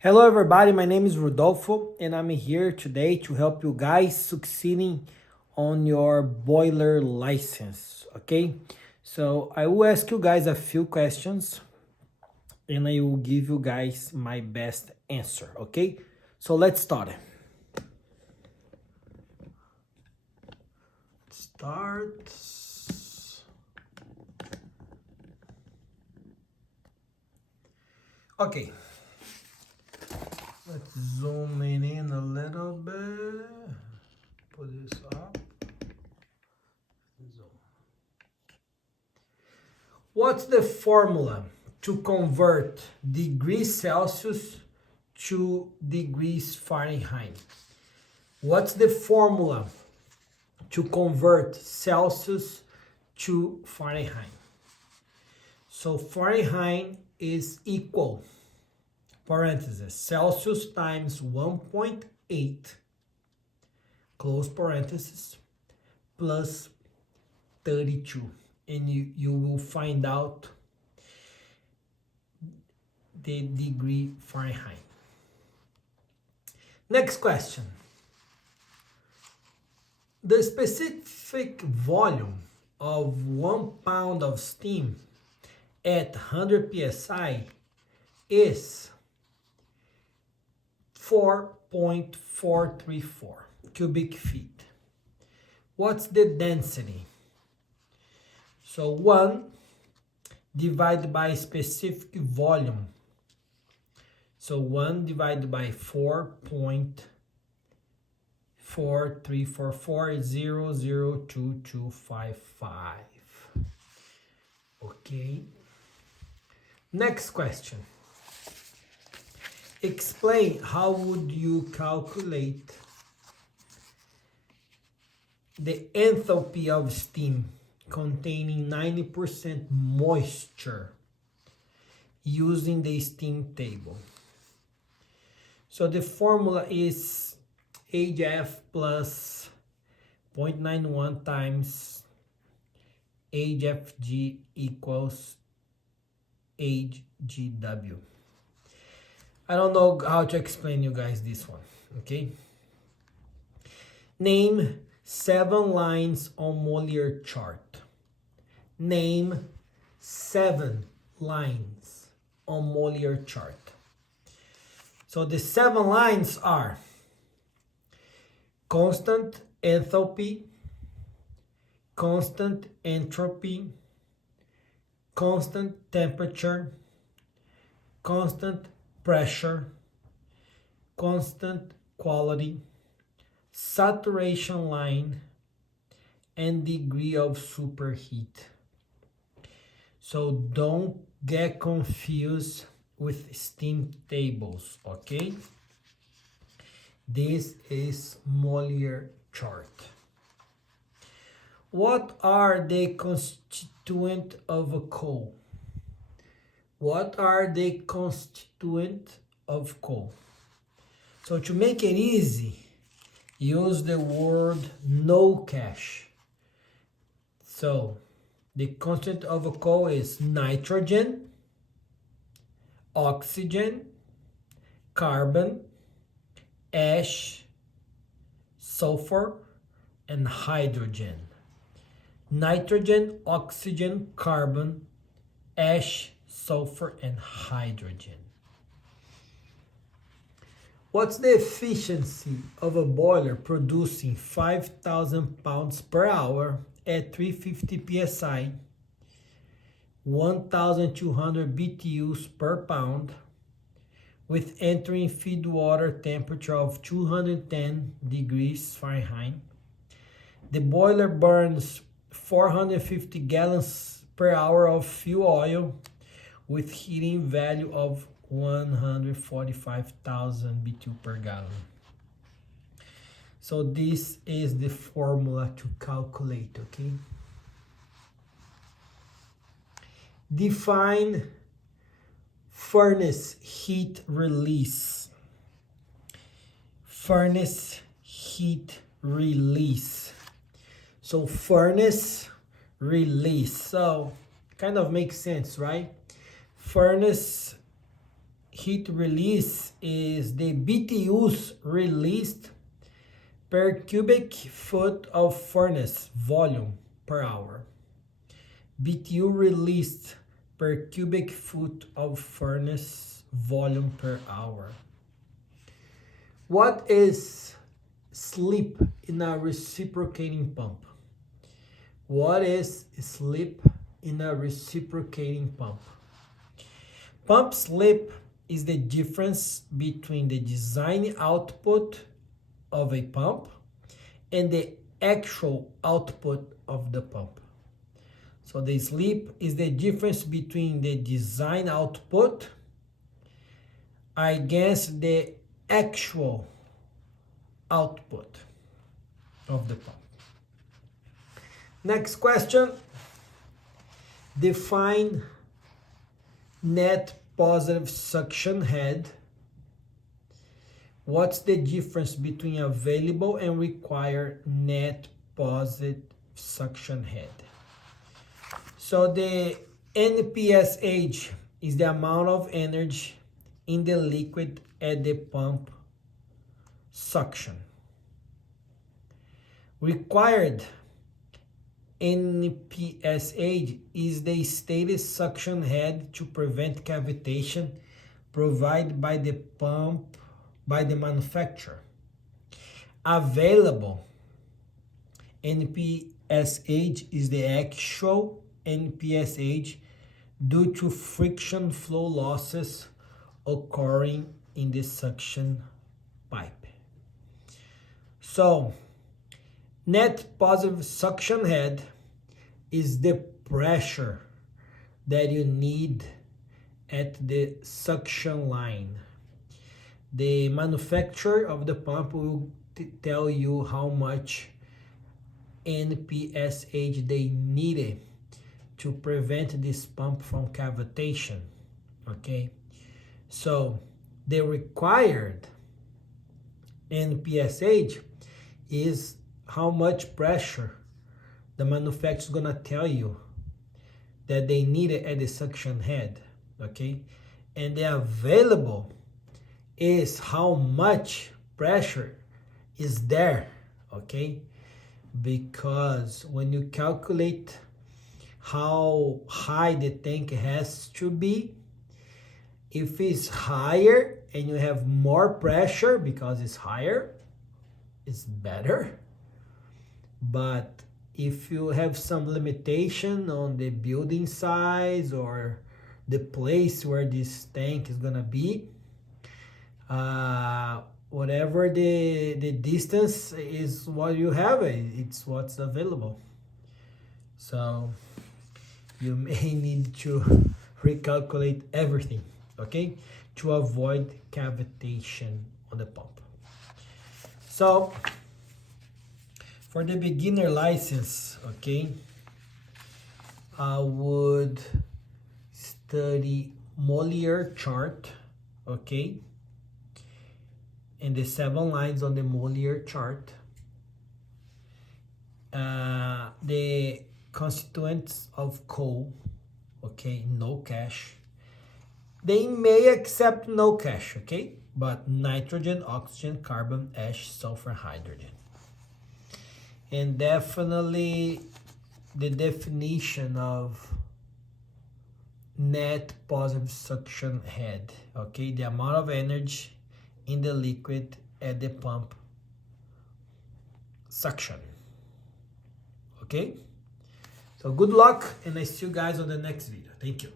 Hello everybody, my name is Rodolfo and I'm here today to help you guys succeeding on your boiler license, okay? So I will ask you guys a few questions and I will give you guys my best answer, okay? So let's start. Okay. Let's zoom it in a little bit. Put this up. Zoom. What's the formula to convert degrees Celsius to degrees Fahrenheit? What's the formula to convert Celsius to Fahrenheit? So Fahrenheit is equal, parentheses, Celsius times 1.8, close parentheses, plus 32. And you will find out the degree Fahrenheit. Next question. The specific volume of 1 pound of steam at 100 psi is 4.434 cubic feet. What's the density? So 1 divided by specific volume. So 1 divided by 4.4344 is 0.02255. Okay. Next question. Explain how would you calculate the enthalpy of steam containing 90% moisture using the steam table. So the formula is HF plus 0.91 times HFG equals HGW. I don't know how to explain you guys this one, okay? Name 7 lines on Mollier chart. Name 7 lines on Mollier chart. So the 7 lines are constant enthalpy, constant entropy, constant temperature, constant pressure, constant quality, saturation line, and degree of superheat. So don't get confused with steam tables, okay? This is Mollier chart. What are the constituents of a coal? What are the constituents of coal? So to make it easy, use the word no cash. So the constituent of a coal is nitrogen, oxygen, carbon, ash, sulfur, and hydrogen. Nitrogen, oxygen, carbon, ash, sulfur, and hydrogen. What's the efficiency of a boiler producing 5,000 pounds per hour at 350 psi, 1,200 BTUs per pound, with entering feed water temperature of 210 degrees Fahrenheit? The boiler burns 450 gallons per hour of fuel oil with heating value of 145,000 BTU per gallon. So this is the formula to calculate, okay? Define furnace heat release. Furnace heat release. So furnace release. So kind of makes sense, right? Furnace heat release is the BTUs released per cubic foot of furnace volume per hour. BTU released per cubic foot of furnace volume per hour. What is slip in a reciprocating pump? What is slip in a reciprocating pump? Pump slip is the difference between the design output of a pump and the actual output of the pump. So the slip is the difference between the design output against the actual output of the pump. Next question. Define net positive suction head. What's the difference between available and required net positive suction head? So the NPSH is the amount of energy in the liquid at the pump suction. Required NPSH is the stated suction head to prevent cavitation provided by the pump by the manufacturer. Available NPSH is the actual NPSH due to friction flow losses occurring in the suction pipe. So, net positive suction head is the pressure that you need at the suction line. The manufacturer of the pump will tell you how much NPSH they needed to prevent this pump from cavitation. Okay, so the required NPSH is how much pressure the manufacturer is gonna tell you that they need it at the suction head. Okay, and the available is how much pressure is there. Okay, because when you calculate how high the tank has to be, if it's higher and you have more pressure because it's higher, it's better. But if you have some limitation on the building size or the place where this tank is gonna be, whatever the distance is what you have, it's what's available. So you may need to recalculate everything, okay, to avoid cavitation on the pump. So for the beginner license, okay, I would study Mollier chart, okay, and the 7 lines on the Mollier chart. The constituents of coal, okay, no cash. They may accept no cash, okay, but nitrogen, oxygen, carbon, ash, sulfur, hydrogen. And definitely the definition of net positive suction head, okay, the amount of energy in the liquid at the pump suction. Okay, so good luck, and I see you guys on the next video. Thank you.